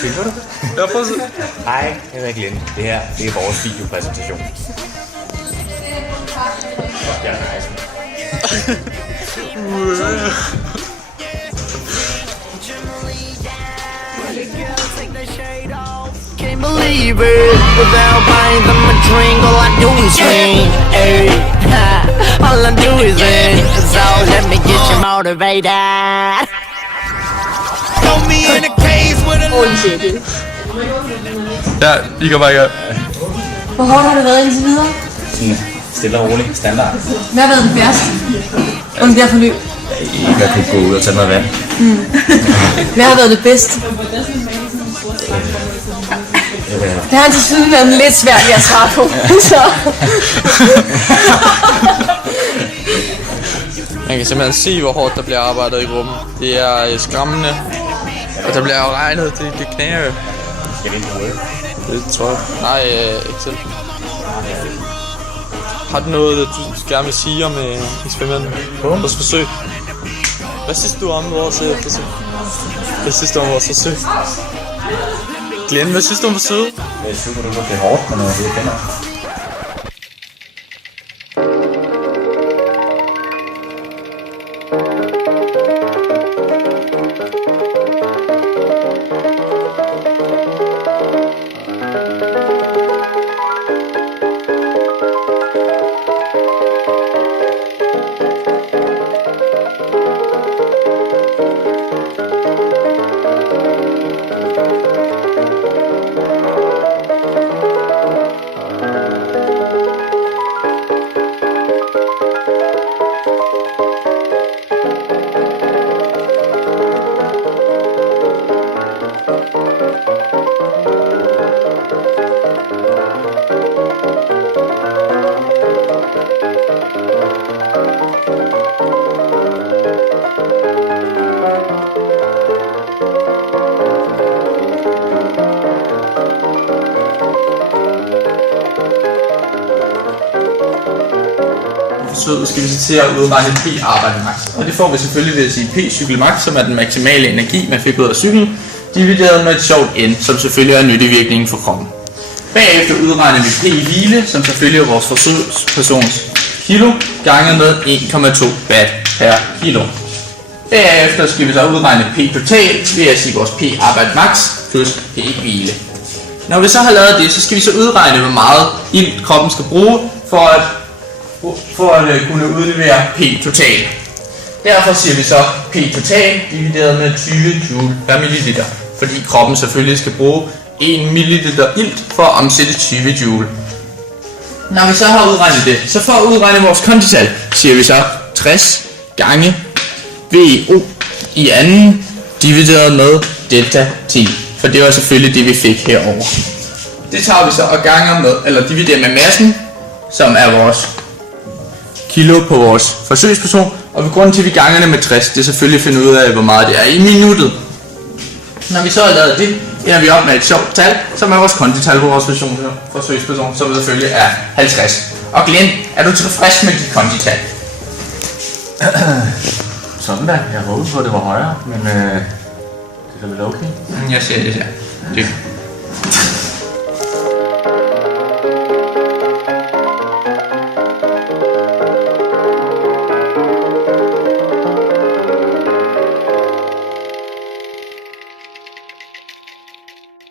Filmer du det? Jeg har prøvet. Hej, jeg hedder Glenn. Det her, det er vores videopræsentation. Jeg er nice. Can't believe it. Without buying them a drink, all I do is win. Ay, all I do is win. So let me get you motivated. Throw me in a cage with a Ja, I går bare i gang. Hvor hårdt har det været indtil videre? Stille og roligt. Standard. Hvad har været det værste? Under det her forløb? Jeg kunne gå ud og tage noget vand. Hvad har været det bedste? Det har han til siden været lidt svært ved at svare på. Så. Man kan simpelthen se, hvor hårdt der bliver arbejdet i gruppen. Det er skræmmende. Og der bliver jo regnet, det knæer jo. Skal vi ikke prøve? Det tror jeg. Nej, ikke selv. Har du noget, du gerne vil sige om eksperimentet? Vores forsøg? Hvad synes du om vores forsøg? Hvad synes du om vores forsøg? Glenn, hvad synes du om forsøget? Jeg synes, det er hårdt, men jeg kender. Så skal vi så til at udregne p-arbejde max. Og det får vi selvfølgelig ved at sige p-cykel max, som er den maksimale energi, man fik ud af cyklen, divideret med et sjovt n, som selvfølgelig er nyttevirkningen for kroppen. Bagefter udregner vi p-hvile, som selvfølgelig er vores forsøgspersons kilo, ganget med 1,2 watt per kilo. Derefter skal vi så udregne p-total ved at sige vores p-arbejde max plus p-hvile. Når vi så har lavet det, så skal vi så udregne, hvor meget ilt kroppen skal bruge for at kunne udlevere p-total. Derfor siger vi så p-total divideret med 20 joule per milliliter, fordi kroppen selvfølgelig skal bruge 1 milliliter ilt for at omsætte 20 joule. Når vi så har udregnet det, så for at udregne vores kondital, siger vi så 60 gange VO i anden divideret med delta t, for det var selvfølgelig det, vi fik herover. Det tager vi så og ganger med, eller dividerer med massen, som er vores kilo på vores forsøgsperson, og ved grunden til, at vi ganger det med 60, det er selvfølgelig at finde ud af, hvor meget det er i minuttet. Når vi så har lavet det, ender vi op med et sjovt tal, som er vores kondital på vores forsøgsperson, som selvfølgelig er 50. Og Glenn, er du tilfreds med dit kondital? Sådan da. Jeg håbede på, at det var højere, men det er vel okay. Jeg ser det her. Det.